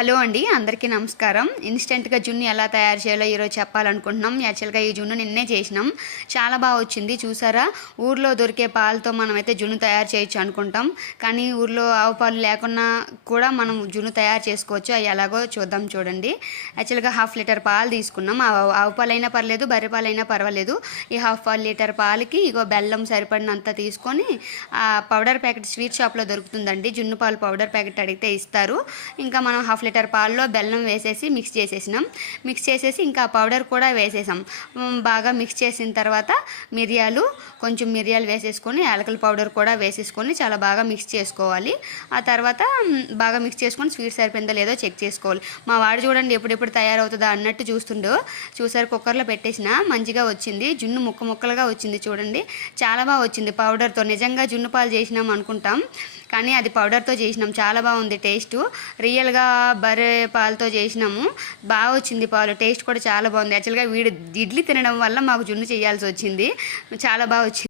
Hello అండి, అందరికీ నమస్కారం. ఇన్స్టెంట్గా జున్ను ఎలా తయారు చేయాలో ఈరోజు చెప్పాలనుకుంటున్నాం. యాక్చువల్గా ఈ జున్ను నిన్నే చేసినాం. చాలా బాగా వచ్చింది. చూసారా, ఊర్లో దొరికే పాలతో మనమైతే జున్ను తయారు చేయొచ్చు అనుకుంటాం, కానీ ఊర్లో ఆవు పాలు లేకున్నా కూడా మనం జున్ను తయారు చేసుకోవచ్చు. అవి ఎలాగో చూద్దాం. చూడండి, యాక్చువల్గా 1/2 లీటర్ పాలు తీసుకున్నాం. ఆవు పాలు అయినా పర్లేదు, బర్రె పాలు అయినా పర్వాలేదు. ఈ 1/2 లీటర్ పాలకి ఇగో బెల్లం సరిపడినంత తీసుకొని పౌడర్ ప్యాకెట్ స్వీట్ షాప్లో దొరుకుతుందండి. జున్ను పాలు పౌడర్ ప్యాకెట్ అడిగితే ఇస్తారు. ఇంకా మనం 1/2 లీటర్ పాల్లో బెల్లం వేసేసి మిక్స్ చేసేసినాం. మిక్స్ చేసేసి ఇంకా పౌడర్ కూడా వేసేసాం. బాగా మిక్స్ చేసిన తర్వాత కొంచెం మిరియాలు వేసేసుకొని యాలకుల పౌడర్ కూడా వేసేసుకొని చాలా బాగా మిక్స్ చేసుకోవాలి. ఆ తర్వాత బాగా మిక్స్ చేసుకొని స్వీట్ సరిపోయిందో లేదో చెక్ చేసుకోవాలి. మా వాడు చూడండి ఎప్పుడెప్పుడు తయారవుతుందా అన్నట్టు చూసారు, కుక్కర్లో పెట్టేసిన మంచిగా వచ్చింది. జున్ను ముక్కలుగా వచ్చింది. చూడండి, చాలా బాగా వచ్చింది పౌడర్తో. నిజంగా జున్ను పాలు చేసినాం అనుకుంటాం, కానీ అది పౌడర్తో చేసినాం. చాలా బాగుంది టేస్ట్. రియల్గా బర్రె పాలతో చేసినాము. బాగా వచ్చింది పాలు. టేస్ట్ కూడా చాలా బాగుంది. యాక్చువల్గా వీడు ఇడ్లీ తినడం వల్ల మాకు జున్ను చేయాల్సి వచ్చింది. చాలా బాగా వచ్చింది.